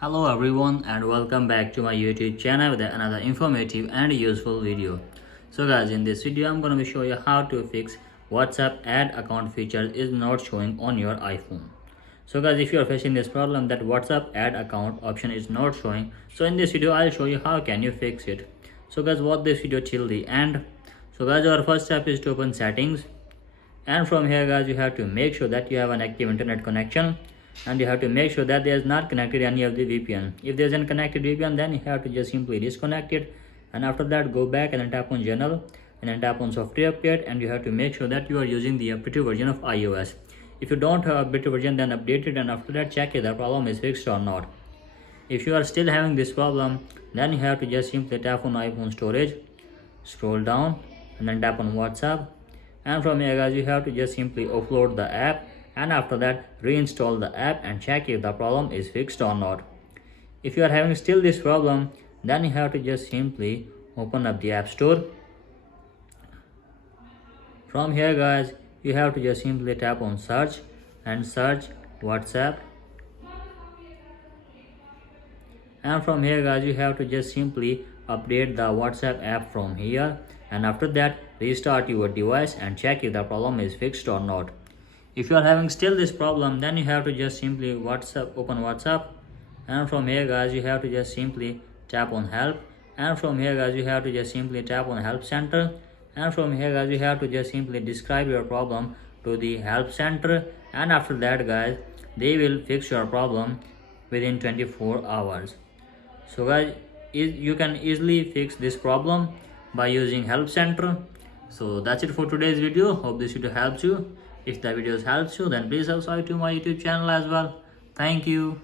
Hello everyone and welcome back to my YouTube channel with another informative and useful video. So guys, in this video I'm going to show you how to fix WhatsApp ad account feature is not showing on your iPhone. So guys, if you are facing this problem that WhatsApp ad account option is not showing, so in this video I'll show you how can you fix it. So guys, watch this video till the end. So guys, our first step is to open settings, and from here guys you have to make sure that you have an active internet connection, and you have to make sure that there is not connected any of the VPN. If there is an connected VPN, then you have to just simply disconnect it, and after that go back and then tap on general and then tap on software update, and you have to make sure that you are using the updated version of iOS. If you don't have updated version, then update it, and after that check if the problem is fixed or not. If you are still having this problem, then you have to just simply tap on iPhone storage, scroll down and then tap on WhatsApp, and from here guys you have to just simply offload the app, and after that reinstall the app and check if the problem is fixed or not. If you are having still this problem, then you have to just simply open up the App Store. From here guys you have to just simply tap on search and search WhatsApp, and from here guys you have to just simply update the WhatsApp app from here, and after that restart your device and check if the problem is fixed or not. If you are having still this problem, then you have to just simply open WhatsApp, and from here guys you have to just simply tap on help, and from here guys you have to just simply tap on help center, and from here guys you have to just simply describe your problem to the help center, and after that guys they will fix your problem within 24 hours. So guys, you can easily fix this problem by using help center. So that's it for today's video. Hope this video helps you. If the videos helps you, then please subscribe to my YouTube channel as well. Thank you.